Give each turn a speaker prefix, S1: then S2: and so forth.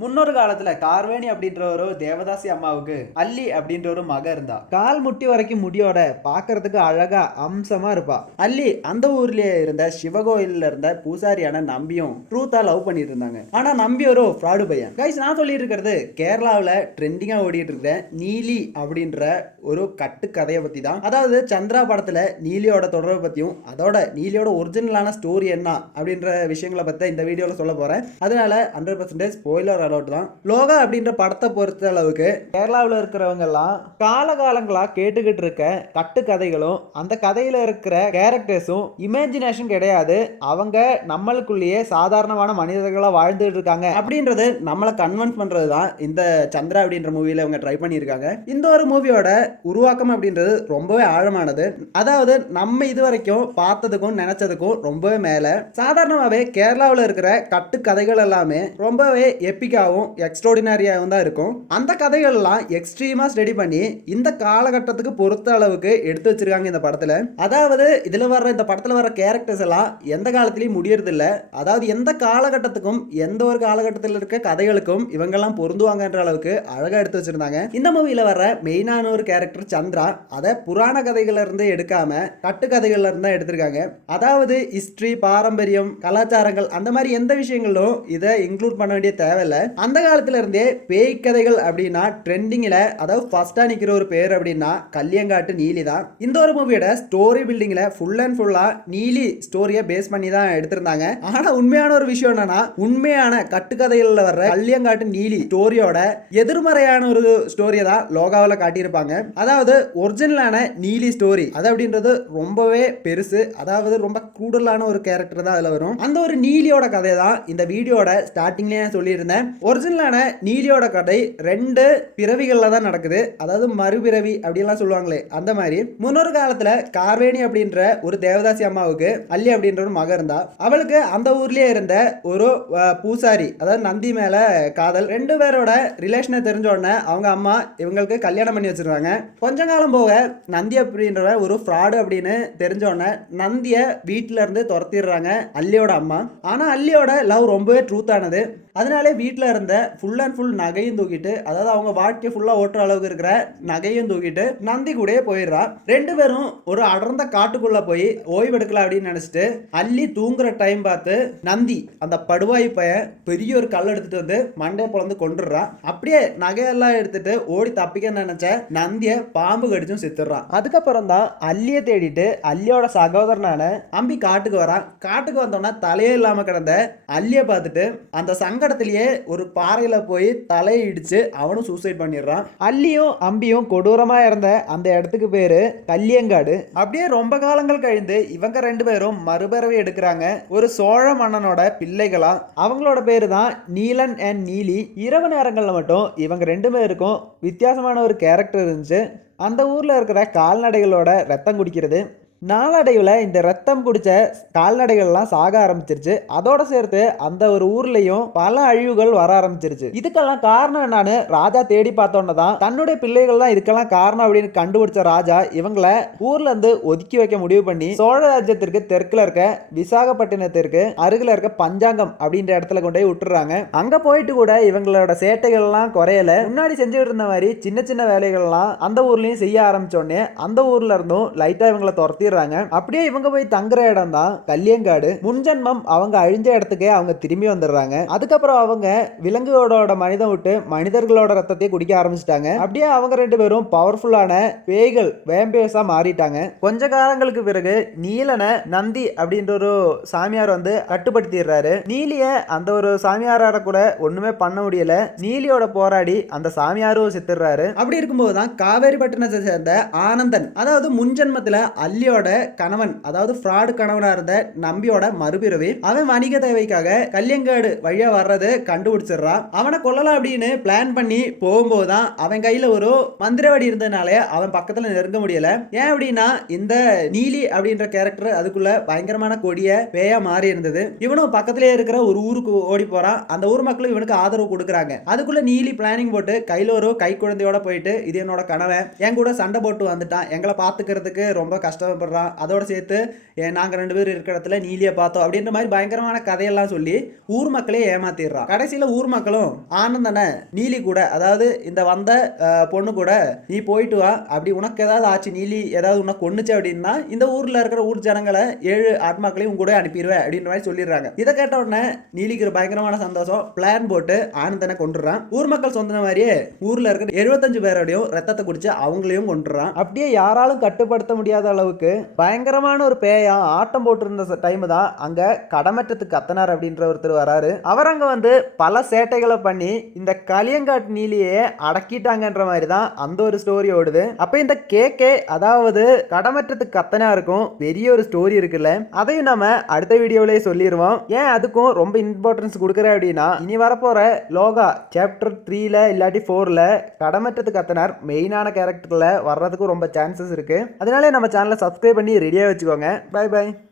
S1: முன்னொரு காலத்துல கார்வேணி அப்படின்ற ஒரு தேவதாசி அம்மாவுக்கு அல்லி அப்படின்ற ஒரு மக இருந்தா. கால் முட்டி வரைக்கும் முடியோட பாக்குறதுக்கு அழகா அம்சமா இருப்பா. அல்லி அந்த ஊர்லயே இருந்த சிவகோயில்ல இருந்த பூசாரியான நம்பியும் ட்ரூத்தா லவ் பண்ணிட்டு இருந்தாங்க. ஆனா நம்பி ஒரு ஃப்ராடு பையன். கைஸ் நான் சொல்லிட்டு இருக்கிறது கேரளாவில் ட்ரெண்டிங்கா ஓடிட்டு இருக்கிற நீலி அப்படின்ற ஒரு கட்டு கதையை பற்றி தான். அதாவது சந்திரா படத்தில் நீலியோட தொடர்பை பற்றியும் அதோட நீலியோட ஒரிஜினலான ஸ்டோரி என்ன அப்படின்ற விஷயங்களை பற்றி இந்த வீடியோவில் சொல்ல போகிறேன் அதனால ஹண்ட்ரட் பர்சன்டேஜ் ஸ்பாய்லர் அலவுட் தான். லோகா அப்படின்ற படத்தை பொறுத்த அளவுக்கு கேரளாவில் இருக்கிறவங்கெல்லாம் காலகாலங்களாக கேட்டுக்கிட்டு இருக்க கட்டு கதைகளும் அந்த கதையில் இருக்கிற கேரக்டர்ஸும் இமேஜினேஷன் கிடையாது. அவங்க நம்மளுக்குள்ளேயே சாதாரணமான மனிதர்களாக வாழ்ந்துட்டு இருக்காங்க. அப்படின்றது நம்மளை கன்வென்ஸ் பண்ணுறது தான் இந்த சந்திரா அப்படின்ற மூவியில் அவங்க ட்ரை பண்ணியிருக்காங்க. இந்த ஒரு மூவியோட உருவாக்கம் அப்படின்றது ரொம்பவே ஆழமானது. அதாவது நம்ம இது வரைக்கும் பார்த்ததுக்கும் நினைச்சதுக்கும் ரொம்பவே மேலே. சாதாரணமாகவே கேரளாவில் இருக்கிற கட்டு கதைகள் எல்லாமே ரொம்பவே எப்பிக்காகவும் எக்ஸ்ட்ராடினரியாகவும் தான் இருக்கும். அந்த கதைகள்லாம் எக்ஸ்ட்ரீமாக ஸ்டடி பண்ணி இந்த காலகட்டத்துக்கு பொறுத்த அளவுக்கு எடுத்து வச்சிருக்காங்க இந்த படத்தில். அதாவது இதில் வர்ற இந்த படத்தில் வர கேரக்டர்ஸ் எல்லாம் எந்த காலத்துலேயும் முடியறதில்ல. அதாவது எந்த காலகட்டத்துக்கும் எந்த ஒரு காலகட்டத்தில் இருக்க கதைகளுக்கும் இவங்கெல்லாம் பொருந்துவாங்கன்ற அளவுக்கு அழகாக எடுத்து வச்சிருந்தாங்க. இந்த மூவியில் வர மெயினான ஒரு கேரக்டர் சந்திரா அதை புராண கதைகளிலிருந்து எடுக்காமல் எடுக்காம தான் எடுத்திருக்காங்க. அதாவது ஹிஸ்டரி பாரம்பரியம் கலாச்சாரங்கள் அந்த மாதிரி எந்த விஷயங்களும் இதை இன்க்ளூட் பண்ண வேண்டிய தேவையில்ல. அந்த காலத்துல இருந்தே பேய் கதைகள் அப்படின்னா ட்ரெண்டிங்கில் அதாவது ஃபர்ஸ்டா நிக்கிற ஒரு பேர் அப்படின்னா கல்லியங்காட்டு நீலி தான். இந்த ஒரு மூவியோட ஸ்டோரி பில்டிங்ல ஃபுல் அண்ட் ஃபுல்லா நீலி ஸ்டோரியை பேஸ் பண்ணி தான் எடுத்திருந்தாங்க. ஆனா உண்மையான ஒரு விஷயம் என்னன்னா உண்மையான கட்டுக்கதைகள்ல வர்ற கல்லியங்காட்டு நீலி ஸ்டோரியோட எதிர்மறையான ஒரு ஸ்டோரியை தான் லோகாவில் காட்டியிருப்பாங்க. அதாவது ஒரிஜினலான நீலி ஸ்டோரி அது அப்படின்றது ரொம்பவே பெருசு. அதாவது ரொம்ப கூடுதலான ஒரு கேரக்டர் தான் அதில் வரும். அந்த ஒரு நீலியோட கதை தான் இந்த வீடியோட ஸ்டார்டிங்லேயே சொல்லியிருந்தேன். ஒரிஜினலான நீலியோட கதை ரெண்டு பிறவிகளில் தான் நடக்குது. அதாவது மறுபிறவி அப்படின்லாம் சொல்லுவாங்களே அந்த மாதிரி. முன்னொரு காலத்தில் கார்வேணி அப்படின்ற ஒரு தேவதாசி அம்மாவுக்கு அல்லி அப்படின்ற ஒரு மக இருந்தா அவளுக்கு அந்த ஊர்லேயே இருந்த ஒரு பூசாரி அதாவது நந்தி மேலே காதல் ரெண்டு பேரோட ரிலேஷனை தெரிஞ்ச உடனே அவங்க அம்மா இவங்களுக்கு கல்யாணம் பண்ணி வச்சிருக்காங்க கொஞ்ச காலம் போக நந்தி அப்படின்ற ஒரு ஃப்ராடு அப்படின்னு தெரிஞ்சோடனே நந்தியை வீட்டிலேருந்து இருந்து துரத்திடுறாங்க அல்லியோட அம்மா. ஆனால் அல்லியோட லவ் ரொம்பவே ட்ரூத்தானது அதனாலே வீட்டில் இருந்த ஃபுல் அண்ட் ஃபுல் நகையும் தூக்கிட்டு அதாவது அவங்க வாழ்க்கையை ஃபுல்லாக ஓட்டுற அளவுக்கு இருக்கிற நகையும் தூக்கிட்டு நந்தி கூடயே போயிடுறா. ரெண்டு பேரும் ஒரு அடர்ந்த காட்டுக்குள்ளே போய் ஓய்வெடுக்கலாம் அப்படின்னு நினச்சிட்டு அள்ளி தூங்குற டைம் பார்த்து நந்தி அந்த படுவாய் பையன் பெரிய ஒரு கல் எடுத்துட்டு வந்து மண்டையை பொழந்து கொண்டுடுறான் அப்படியே நகையெல்லாம் எடுத்துட்டு ஓடி தப்பிக்க நினச்ச நந்தியை பாம்பு கடிச்சும் செத்துடுறான் அதுக்கப்புறம் தான் அல்லியை தேடிட்டு அல்லியோட சகோதரனான அம்பி காட்டுக்கு வரான். காட்டுக்கு வந்தோன்னா தலையே இல்லாமல் கிடந்த அல்லியை பார்த்துட்டு அந்த சங்க சங்கடத்திலேயே ஒரு பாறையில போய் தலையிடிச்சு அவனும் சூசைட் பண்ணிடுறான். அல்லியும் அம்பியும் கொடூரமா இருந்த அந்த இடத்துக்கு பேரு கல்லியங்காடு. அப்படியே ரொம்ப காலங்கள் கழிந்து இவங்க ரெண்டு பேரும் மறுபிறவி எடுக்கிறாங்க. ஒரு சோழ மன்னனோட பிள்ளைகளா. அவங்களோட பேரு தான் நீலன் அண்ட் நீலி. இரவு நேரங்கள்ல மட்டும் இவங்க ரெண்டு பேருக்கும் வித்தியாசமான ஒரு கேரக்டர் இருந்துச்சு. அந்த ஊர்ல இருக்கிற கால்நடைகளோட ரத்தம் குடிக்கிறது. நாளடைவில் இந்த ரத்தம் குடித்த கால்நடைகள்லாம் சாக ஆரம்பிச்சிருச்சு. அதோட சேர்த்து அந்த ஒரு ஊர்லயும் பல அழிவுகள் வர ஆரம்பிச்சிருச்சு. இதுக்கெல்லாம் காரணம் என்னன்னு ராஜா தேடி பார்த்தோன்னு தான் தன்னுடைய பிள்ளைகள் தான் இதுக்கெல்லாம் காரணம் அப்படின்னு கண்டுபிடிச்ச ராஜா இவங்களை ஊர்ல இருந்து ஒதுக்கி வைக்க முடிவு பண்ணி சோழ ராஜ்யத்திற்கு தெற்குல இருக்க விசாகப்பட்டினத்திற்கு அருகில் இருக்க பஞ்சாங்கம் அப்படின்ற இடத்துல கொண்டு போய் விட்டுறாங்க. அங்க போயிட்டு கூட இவங்களோட சேட்டைகள் எல்லாம் குறையல. முன்னாடி செஞ்சுட்டு இருந்த மாதிரி சின்ன சின்ன வேலைகள்லாம் அந்த ஊர்லயும் செய்ய ஆரம்பிச்சோடனே அந்த ஊர்ல இருந்தும் லைட்டா இவங்களை துரத்திடுறாங்க அப்படியே இவங்க போய் தங்குற இடம் தான் கல்லியங்காடு முன்ஜென்மம் அவங்க அழிஞ்ச இடத்துக்கே அவங்க திரும்பி வந்துடுறாங்க. அதுக்கப்புறம் அவங்க விலங்குகளோட மனிதம் விட்டு மனிதர்களோட ரத்தத்தை குடிக்க ஆரம்பிச்சிட்டாங்க. அப்படியே அவங்க ரெண்டு பேரும் பவர்ஃபுல்லான பேய்கள் வேம்பியர்ஸா மாறிட்டாங்க. கொஞ்ச காலங்களுக்கு பிறகு நீலனை நந்தி அப்படின்ற ஒரு சாமியார் வந்து கட்டுப்படுத்திடுறாரு. நீலிய அந்த ஒரு சாமியாரோட கூட ஒண்ணுமே பண்ண முடியல. நீலியோட போராடி அந்த சாமியாரும் செத்துடுறாரு. அப்படி இருக்கும்போது தான் காவேரி பட்டினத்தை சேர்ந்த ஆனந்தன் அதாவது முன்ஜென்மத்துல அல்லியோட கணவன் அதாவது ஃப்ராடு கணவனா இருந்த நம்பியோட மறுபிறவி அவன் வணிக தேவைக்காக கல்யங்காடு வழியா வர்றது கண்டுபிடிச்சிடுறான் அவனை கொல்லலாம் அப்படின்னு பிளான் பண்ணி போகும்போது தான் அவன் கையில ஒரு மந்திரவடி இருந்ததுனாலே அவன் பக்கத்துல நெருங்க முடியல. ஏன் அப்படின்னா இந்த நீலி அப்படின்ற கேரக்டர் அதுக்குள்ள பயங்கரமான கொடிய பேயா மாறி இருந்தது. இவனும் பக்கத்திலே இருக்கிற ஒரு ஊருக்கு ஓடி போறான். அந்த ஊர் மக்களும் இவனுக்கு ஆதரவு கொடுக்குறாங்க. அதுக்குள்ள நீலி பிளானிங் போட்டு கையில ஒரு கை குழந்தையோட போயிட்டு இது என்னோட கணவன் என் கூட சண்டை போட்டு வந்துட்டான். எங்களை பாத்துக்கிறதுக்கு ரொம்ப கஷ்டப்படுற கொண்டுடுறான் அதோட சேர்த்து நாங்கள் ரெண்டு பேர் இருக்கிற இடத்துல நீலியை பார்த்தோம். அப்படின்ற மாதிரி பயங்கரமான கதையெல்லாம் சொல்லி ஊர் மக்களே ஏமாத்திடுறான் கடைசியில் ஊர் மக்களும் ஆனந்தனை நீலி கூட அதாவது இந்த வந்த பொண்ணு கூட நீ போயிட்டு வா. அப்படி உனக்கு ஏதாவது ஆச்சு நீலி ஏதாவது உனக்கு கொண்டுச்சு அப்படின்னா இந்த ஊரில் இருக்கிற ஊர் ஜனங்களை ஏழு ஆத்மாக்களையும் கூட அனுப்பிடுவேன் அப்படின்ற மாதிரி சொல்லிடுறாங்க. இதை கேட்ட உடனே நீலிக்கு ஒரு பயங்கரமான சந்தோஷம். பிளான் போட்டு ஆனந்தனை கொண்டுடுறான் ஊர் மக்கள் சொன்ன மாதிரியே ஊரில் இருக்கிற எழுபத்தஞ்சு பேரோடையும் ரத்தத்தை குடிச்சு அவங்களையும் கொண்டுறான் அப்படியே யாராலும் கட்டுப்படுத்த முடியாத அளவுக்கு பயங்கரமான ஒரு பேயா ஆட்டம் போட்டிருந்த டைம் தான் அங்க கடமற்றத்துக்கு கத்தனார் அப்படின்ற ஒருத்தர் வராரு. அவர் அங்க வந்து பல சேட்டைகளை பண்ணி இந்த களியங்காட்டு நீலியே அடக்கிட்டாங்கன்ற மாதிரி தான் அந்த ஒரு ஸ்டோரி ஓடுது. அப்ப இந்த கேக்கே அதாவது கடமற்றத்துக்கு கத்தனாருக்கும் பெரிய ஒரு ஸ்டோரி இருக்குல்ல அதையும் நம்ம அடுத்த வீடியோவிலேயே சொல்லிடுவோம் ஏன் அதுக்கும் ரொம்ப இம்பார்ட்டன்ஸ் கொடுக்குறேன் அப்படின்னா இனி வரப்போற லோகா சாப்டர் த்ரீல இல்லாட்டி ஃபோர்ல கடமற்றத்து கத்தனார் மெயினான கேரக்டர்ல வர்றதுக்கும் ரொம்ப சான்சஸ் இருக்கு. அதனாலே நம்ம சேனலை சப்ஸ்கிரைப் பண்ணி ரெடியாக வச்சுக்கோங்க. பாய் பாய்